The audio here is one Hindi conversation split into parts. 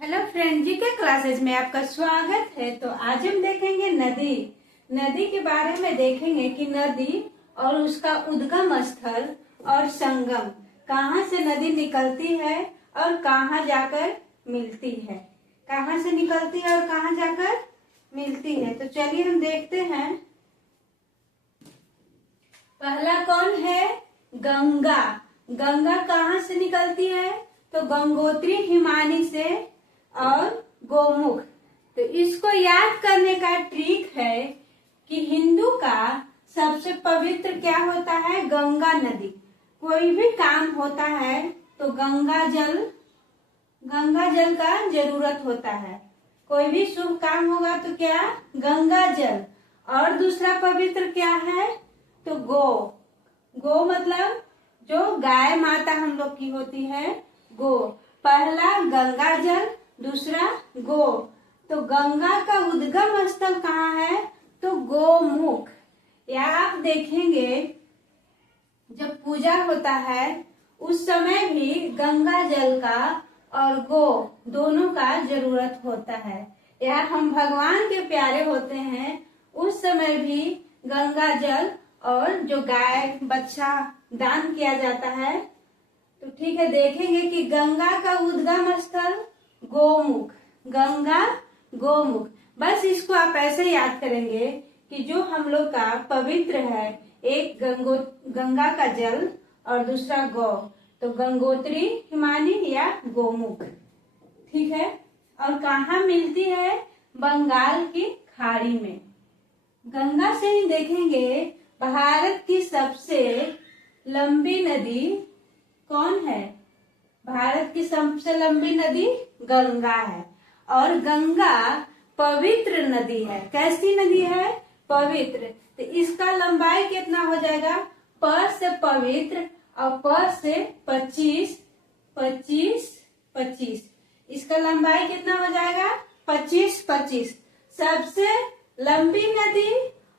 हेलो फ्रेंड, जी के क्लासेज में आपका स्वागत है। तो आज हम देखेंगे नदी। नदी के बारे में देखेंगे कि नदी और उसका उद्गम स्थल और संगम, कहाँ से नदी निकलती है और कहाँ जाकर मिलती है। कहाँ से निकलती है और कहाँ जाकर मिलती है। तो चलिए हम देखते हैं। पहला कौन है? गंगा। गंगा कहाँ से निकलती है? तो गंगोत्री हिमानी से और गोमुख। तो इसको याद करने का ट्रिक है कि हिंदू का सबसे पवित्र क्या होता है? गंगा नदी। कोई भी काम होता है तो गंगा जल का जरूरत होता है। कोई भी शुभ काम होगा तो क्या? गंगा जल। और दूसरा पवित्र क्या है? तो गो मतलब जो गाय माता हम लोग की होती है, गो। पहला गंगा जल, दूसरा गो। तो गंगा का उद्गम स्थल कहाँ है? तो गोमुख। या आप देखेंगे जब पूजा होता है उस समय भी गंगा जल का और गो दोनों का जरूरत होता है। या हम भगवान के प्यारे होते हैं उस समय भी गंगा जल और जो गाय बच्चा दान किया जाता है। तो ठीक है, देखेंगे कि गंगा का उद्गम स्थल गोमुख। गंगा गोमुख, बस इसको आप ऐसे याद करेंगे कि जो हम लोग का पवित्र है, एक गंगा का जल और दूसरा गौ, तो गंगोत्री हिमानी या गोमुख। ठीक है। और कहाँ मिलती है? बंगाल की खाड़ी में। गंगा से ही देखेंगे भारत की सबसे लंबी नदी कौन है? भारत की सबसे लंबी नदी गंगा है। और गंगा पवित्र नदी है। कैसी नदी है? पवित्र। तो इसका लंबाई कितना हो जाएगा? प से पवित्र और प से 25 25 25। इसका लंबाई कितना हो जाएगा? 25 25। सबसे लंबी नदी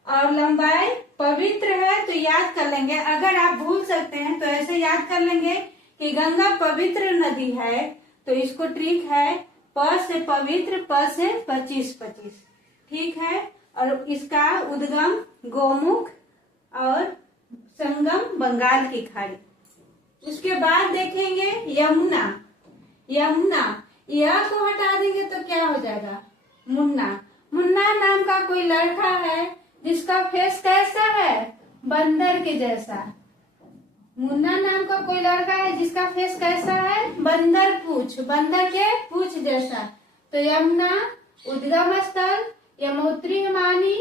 और लंबाई पवित्र है। तो याद कर लेंगे, अगर आप भूल सकते हैं तो ऐसे याद कर लेंगे कि गंगा पवित्र नदी है। तो इसको ट्रिक है प से पवित्र, प से 25 25। ठीक है। और इसका उद्गम गोमुख और संगम बंगाल की खाड़ी। उसके बाद देखेंगे यमुना। यमुना, यह को हटा देंगे तो क्या हो जाएगा? मुन्ना। मुन्ना नाम का कोई लड़का है जिसका फेस कैसा है? बंदर के जैसा। मुन्ना नाम का कोई लड़का है जिसका फेस कैसा है? बंदर के पूछ जैसा। तो यमुना उद्गम स्थल यमुनोत्री हिमानी,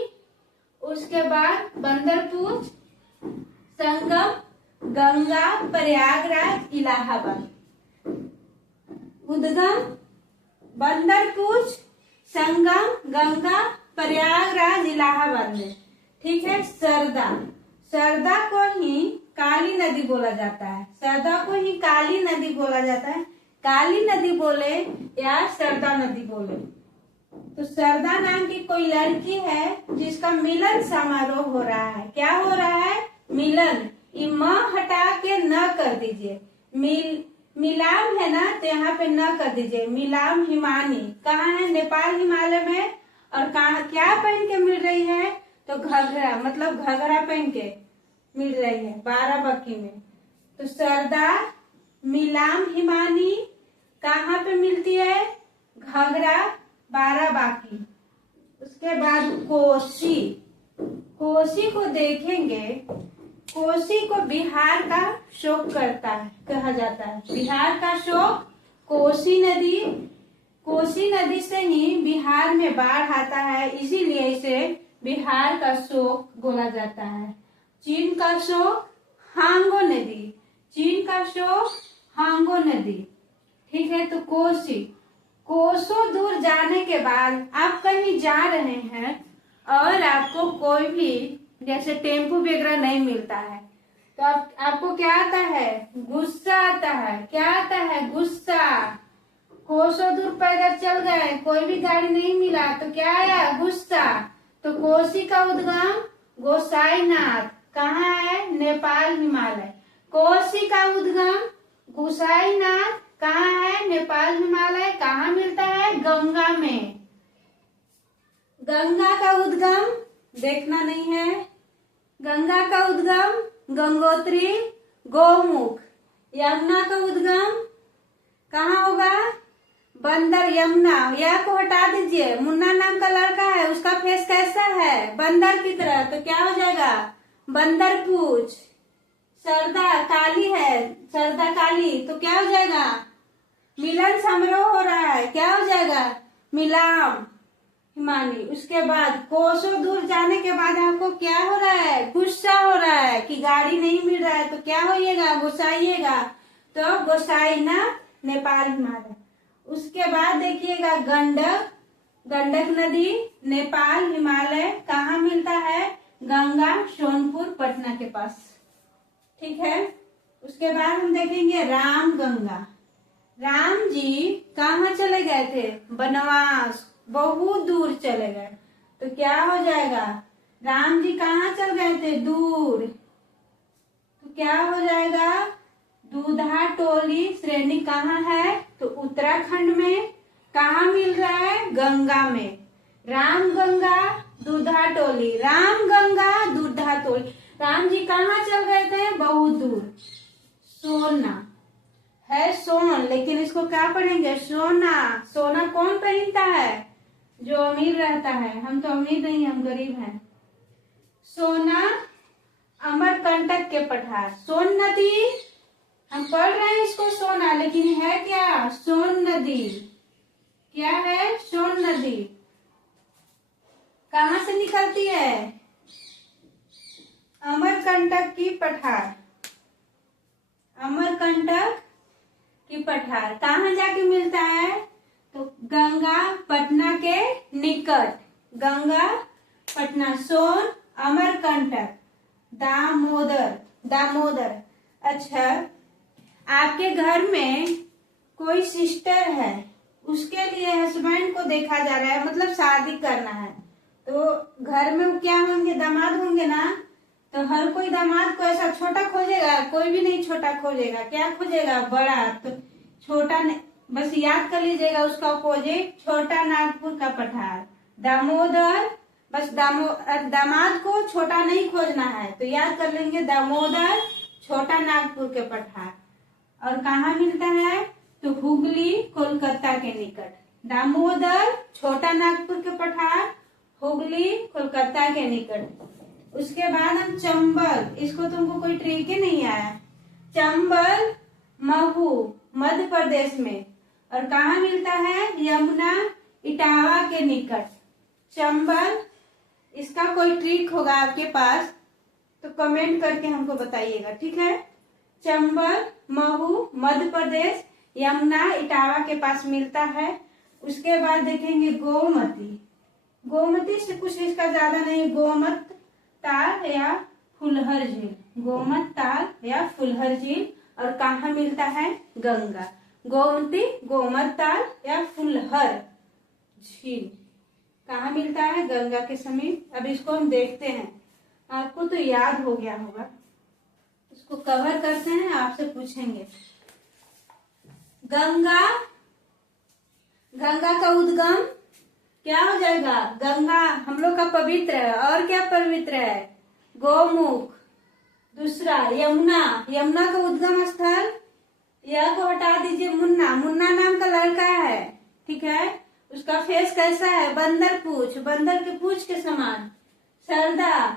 उसके बाद बंदर पूछ, संगम गंगा प्रयागराज इलाहाबाद। उद्गम बंदर पूछ, संगम गंगा प्रयागराज इलाहाबाद में। ठीक है। सरदा को ही काली नदी बोला जाता है। सरदा को ही काली नदी बोला जाता है। काली नदी बोले या सरदा नदी बोले। तो सरदा नाम की कोई लड़की है जिसका मिलन समारोह हो रहा है। क्या हो रहा है? मिलन। म हटा के न कर दीजिए। मिलाम है ना, तो यहाँ पे न कर दीजिए। मिलाम हिमानी कहाँ है? नेपाल हिमालय में। और कहाँ क्या पहन के मिल रही है? तो घघरा, मतलब घघरा पहन के मिल रही है बाराबंकी में। तो सरदा मिलाम हिमानी कहाँ पे मिलती है? घघरा बाराबंकी। उसके बाद कोसी। कोसी को देखेंगे, कोसी को बिहार का शोक करता है, कहा जाता है। बिहार का शोक कोसी नदी। कोसी नदी से ही बिहार में बाढ़ आता है, इसीलिए इसे बिहार का शोक बोला जाता है। चीन का शोक हांगो नदी। चीन का शोक हांगो नदी। ठीक है। तो कोसों दूर जाने के बाद आप कहीं जा रहे हैं और आपको कोई भी जैसे टेम्पू वगैरह नहीं मिलता है, तो आपको क्या आता है? गुस्सा आता है। क्या आता है? गुस्सा। कोसों दूर पैदल चल गए, कोई भी गाड़ी नहीं मिला, तो क्या आया? गुस्सा। तो कोसी का उद्गम गोसाईनाथ कहाँ है? नेपाल हिमालय। कोसी का उद्गम गोसाईनाथ कहाँ है? नेपाल हिमालय। कहाँ मिलता है? गंगा में। गंगा का उद्गम देखना नहीं है। गंगा का उद्गम गंगोत्री, गौमुख। यमुना का उद्गम कहाँ होगा? बंदर। यमुना, यह को हटा दीजिए। मुन्ना नाम का लड़का है, उसका फेस कैसा है? बंदर की तरह, तो क्या हो जाएगा? बंदर पूछ। सरदा काली है, सरदा काली, तो क्या हो जाएगा? मिलन समारोह हो रहा है, क्या हो जाएगा? मिलाम हिमानी। उसके बाद कोसों दूर जाने के बाद आपको क्या हो रहा है? गुस्सा हो रहा है कि गाड़ी नहीं मिल रहा है, तो क्या होइएगा? गुस्साइएगा। तो गोसाइना नेपाल हिमालय। उसके बाद देखिएगा गंडक। गंडक नदी नेपाल हिमालय कहाँ मिलता है? गंगा सोनपुर पटना के पास। ठीक है। उसके बाद हम देखेंगे राम गंगा। राम जी कहाँ चले गए थे? वनवास, बहुत दूर चले गए। तो क्या हो जाएगा? राम जी कहाँ चल गए थे? दूर। तो क्या हो जाएगा? दूधा टोली श्रेणी कहाँ है? तो उत्तराखंड में। कहाँ मिल रहा है? गंगा में। राम गंगा दूधा टोली, राम गंगा दूधा टोली। राम जी कहाँ चल गए थे? बहुत दूर। सोना है सोन, लेकिन इसको क्या पढ़ेंगे? सोना। सोना कौन पहनता है? जो अमीर रहता है। हम तो अमीर नहीं, हम गरीब हैं। सोना अमरकंटक के पठार। सोन नदी, हम पढ़ रहे हैं इसको सोना, लेकिन है क्या? सोन नदी। क्या है? सोन नदी। कहाँ से निकलती है? अमरकंटक की पठार। अमरकंटक की पठार कहाँ जाके मिलता है? तो गंगा पटना के निकट। गंगा पटना। सोन अमरकंटक। दामोदर। दामोदर। अच्छा, आपके घर में कोई सिस्टर है, उसके लिए हस्बैंड को देखा जा रहा है, मतलब शादी करना है, तो घर में क्या होंगे? दामाद होंगे ना। तो हर कोई दामाद को ऐसा छोटा खोजेगा? कोई भी नहीं छोटा खोजेगा। क्या खोजेगा? बड़ा। तो छोटा बस याद कर लीजिएगा उसका अपोजिट, छोटा नागपुर का पठार। दामोदर, बस दामाद को छोटा नहीं खोजना है, तो याद कर लेंगे दामोदर, छोटा नागपुर के पठार। और कहाँ मिलता है? तो हुगली कोलकाता के निकट। दामोदर, छोटा नागपुर के पठार, हुगली कोलकाता के निकट। उसके बाद हम चंबल, इसको तुमको कोई ट्रिक ही नहीं आया। चंबल महू मध्य प्रदेश में, और कहाँ मिलता है? यमुना इटावा के निकट। चंबल, इसका कोई ट्रिक होगा आपके पास तो कमेंट करके हमको बताइएगा, ठीक है। चंबल महू मध्य प्रदेश, यमुना इटावा के पास मिलता है। उसके बाद देखेंगे गोमती। गोमती से कुछ इसका ज्यादा नहीं, गोमत ताल या फुलहर झील। गोमत ताल या फुलहर झील, और कहाँ मिलता है? गंगा। गोमती, गोमत ताल या फुलहर झील कहाँ मिलता है? गंगा के समीप। अब इसको हम देखते हैं, आपको तो याद हो गया होगा। इसको कवर करते हैं, आपसे पूछेंगे। गंगा, गंगा का उद्गम क्या हो जाएगा? गंगा हम लोग का पवित्र है, और क्या पवित्र है? गौमुख। दूसरा यमुना, यमुना का उद्गम स्थल, यह को हटा दीजिए। मुन्ना, मुन्ना नाम का लड़का है, ठीक है। उसका फेस कैसा है? बंदर पूछ, बंदर के पूछ के समान। सरदा,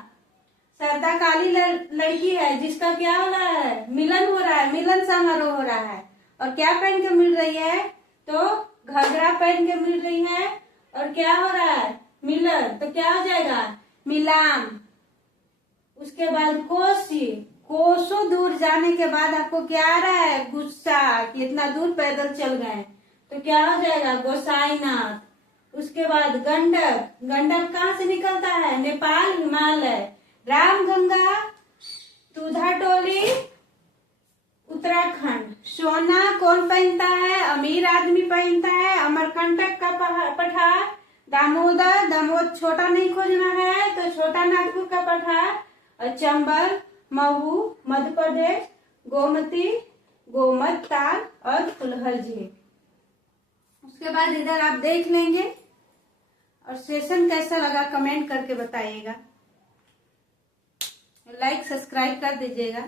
सरदा काली लड़की है, जिसका क्या हो रहा है? मिलन हो रहा है, मिलन समारोह हो रहा है। और क्या पहन के मिल रही है? तो घाघरा पहन के मिल रही है। और क्या हो रहा है? मिलन। तो क्या हो जाएगा? मिलाम। उसके बाद कोसी, कोसों दूर जाने के बाद आपको क्या आ रहा है? गुस्सा कि इतना दूर पैदल चल गए, तो क्या हो जाएगा? गोसाईनाथ। उसके बाद गंडक, गंडक कहाँ से निकलता है? नेपाल हिमालय। राम गंगा दूधा टोली उत्तराखंड। सोना कौन पहनता है? अमीर आदमी पहनता है। अमरकंटक का पठार। दामोदर, दामोदर छोटा नहीं खोजना है, तो छोटा नागपुर का पठार। और चंबल महू मध्य प्रदेश। गोमती गोमत ताल और फुलहर झील। उसके बाद इधर आप देख लेंगे और सेशन कैसा लगा कमेंट करके बताइएगा। लाइक सब्सक्राइब कर दीजिएगा।